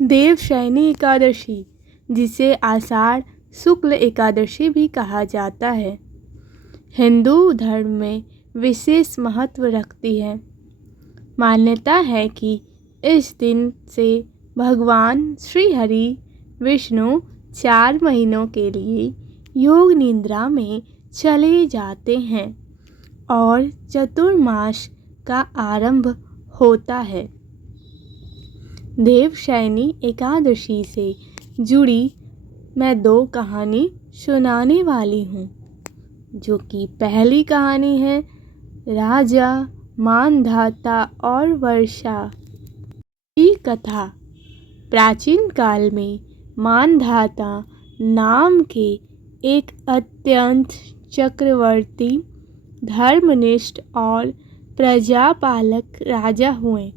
देवशयनी एकादशी, जिसे आषाढ़ शुक्ल एकादशी भी कहा जाता है, हिंदू धर्म में विशेष महत्व रखती है। मान्यता है कि इस दिन से भगवान श्री हरि विष्णु 4 महीनों के लिए योग निद्रा में चले जाते हैं और चतुर्मास का आरंभ होता है। देवशयनी एकादशी से जुड़ी मैं 2 कहानी सुनाने वाली हूँ, जो कि पहली कहानी है राजा मानधाता और वर्षा की कथा। प्राचीन काल में मानधाता नाम के एक अत्यंत चक्रवर्ती, धर्मनिष्ठ और प्रजापालक राजा हुए।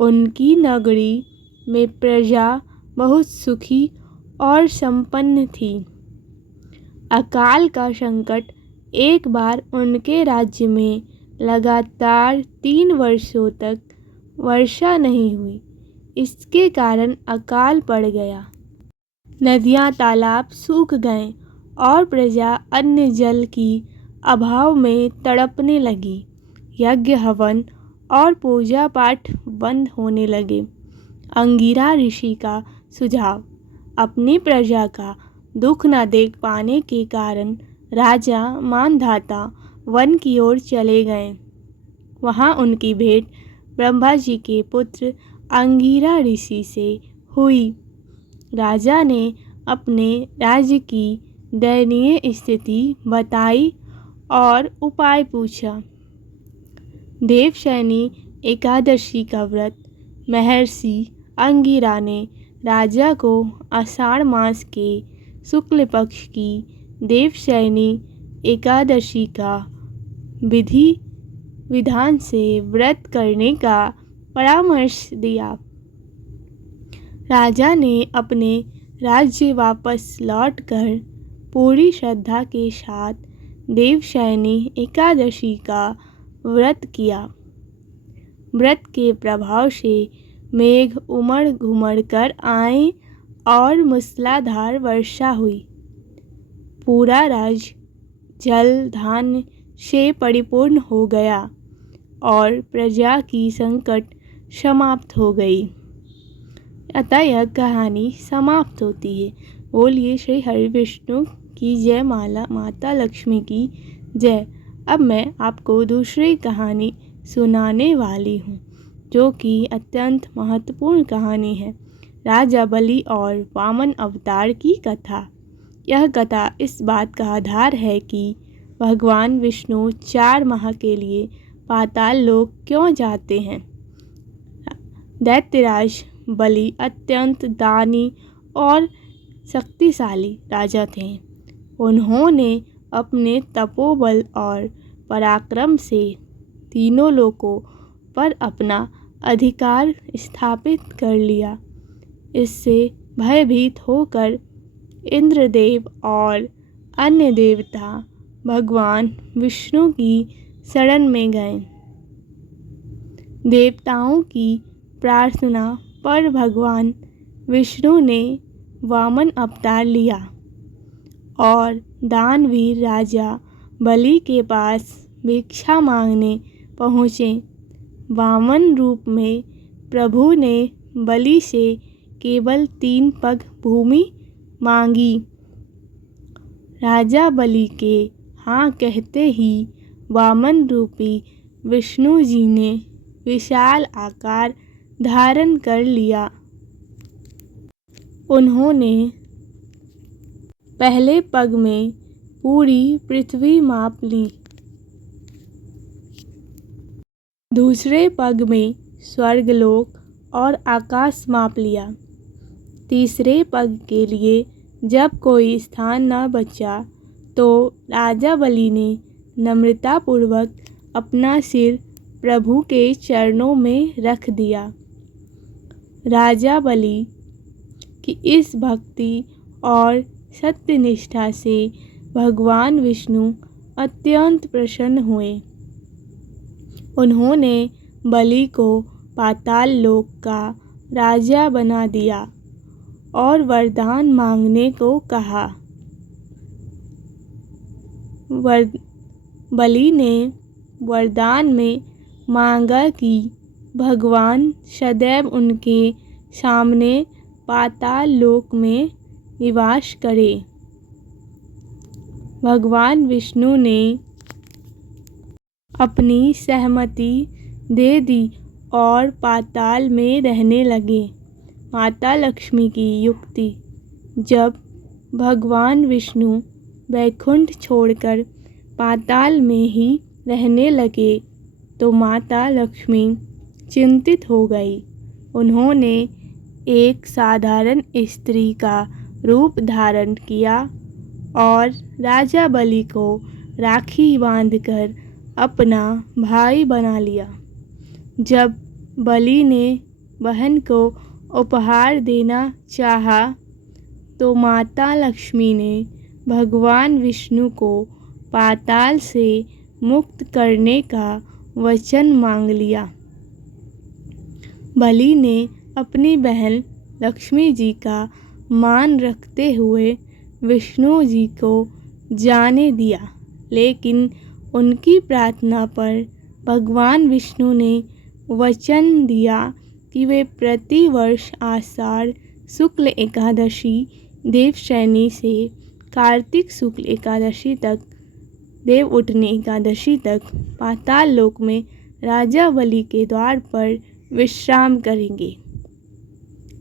उनकी नगरी में प्रजा बहुत सुखी और संपन्न थी। अकाल का संकट एक बार उनके राज्य में लगातार 3 वर्षों तक वर्षा नहीं हुई। इसके कारण अकाल पड़ गया। नदियाँ तालाब सूख गए और प्रजा अन्न जल की अभाव में तड़पने लगी। यज्ञ हवन और पूजा पाठ बंद होने लगे। अंगिरा ऋषि का सुझाव। अपनी प्रजा का दुख न देख पाने के कारण राजा मानधाता वन की ओर चले गए। वहाँ उनकी भेंट ब्रह्मा जी के पुत्र अंगिरा ऋषि से हुई। राजा ने अपने राज्य की दयनीय स्थिति बताई और उपाय पूछा। देवशयनी एकादशी का व्रत महर्षि अंगिरा ने राजा को आषाढ़ मास के शुक्ल पक्ष की देवशयनी एकादशी का विधि विधान से व्रत करने का परामर्श दिया। राजा ने अपने राज्य वापस लौटकर पूरी श्रद्धा के साथ देवशयनी एकादशी का व्रत किया। व्रत के प्रभाव से मेघ उमड़ घुमड़ कर आए और मूसलाधार वर्षा हुई। पूरा राज्य जल धान्य से परिपूर्ण हो गया और प्रजा की संकट समाप्त हो गई। अतः यह कहानी समाप्त होती है। बोलिए श्री हरि विष्णु की जय, माता लक्ष्मी की जय। अब मैं आपको दूसरी कहानी सुनाने वाली हूँ, जो कि अत्यंत महत्वपूर्ण कहानी है। राजा बलि और वामन अवतार की कथा। यह कथा इस बात का आधार है कि भगवान विष्णु 4 माह के लिए पाताल लोक क्यों जाते हैं। दैत्यराज बलि अत्यंत दानी और शक्तिशाली राजा थे। उन्होंने अपने तपोबल और पराक्रम से तीनों लोकों पर अपना अधिकार स्थापित कर लिया। इससे भयभीत होकर इंद्रदेव और अन्य देवता भगवान विष्णु की शरण में गए। देवताओं की प्रार्थना पर भगवान विष्णु ने वामन अवतार लिया और दानवीर राजा बलि के पास भिक्षा मांगने पहुँचे। वामन रूप में प्रभु ने बलि से केवल 3 पग भूमि मांगी। राजा बलि के हाँ कहते ही वामन रूपी विष्णु जी ने विशाल आकार धारण कर लिया। उन्होंने पहले पग में पूरी पृथ्वी माप ली, दूसरे पग में स्वर्गलोक और आकाश माप लिया। तीसरे पग के लिए जब कोई स्थान न बचा तो राजा बलि ने नम्रतापूर्वक अपना सिर प्रभु के चरणों में रख दिया। राजा बलि की इस भक्ति और सत्यनिष्ठा से भगवान विष्णु अत्यंत प्रसन्न हुए। उन्होंने बलि को पाताल लोक का राजा बना दिया और वरदान मांगने को कहा। बलि ने वरदान में मांगा कि भगवान सदैव उनके सामने पाताल लोक में निवास करे। भगवान विष्णु ने अपनी सहमति दे दी और पाताल में रहने लगे। माता लक्ष्मी की युक्ति। जब भगवान विष्णु वैकुंठ छोड़कर पाताल में ही रहने लगे तो माता लक्ष्मी चिंतित हो गई। उन्होंने एक साधारण स्त्री का रूप धारण किया और राजा बलि को राखी बांधकर अपना भाई बना लिया। जब बलि ने बहन को उपहार देना चाहा तो माता लक्ष्मी ने भगवान विष्णु को पाताल से मुक्त करने का वचन मांग लिया। बलि ने अपनी बहन लक्ष्मी जी का मान रखते हुए विष्णु जी को जाने दिया, लेकिन उनकी प्रार्थना पर भगवान विष्णु ने वचन दिया कि वे प्रति वर्ष आषाढ़ शुक्ल एकादशी देवशयनी से कार्तिक शुक्ल एकादशी तक देवउठनी एकादशी तक पाताल लोक में राजा बलि के द्वार पर विश्राम करेंगे।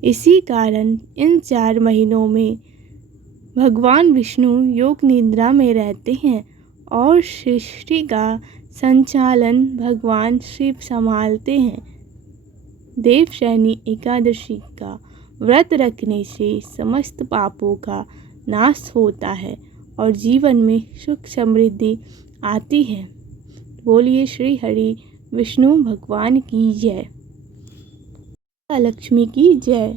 इसी कारण इन 4 महीनों में भगवान विष्णु योग निद्रा में रहते हैं और सृष्टि का संचालन भगवान शिव संभालते हैं। देवशयनी एकादशी का व्रत रखने से समस्त पापों का नाश होता है और जीवन में सुख समृद्धि आती है। बोलिए श्री हरि विष्णु भगवान की जय। लक्ष्मी की जय।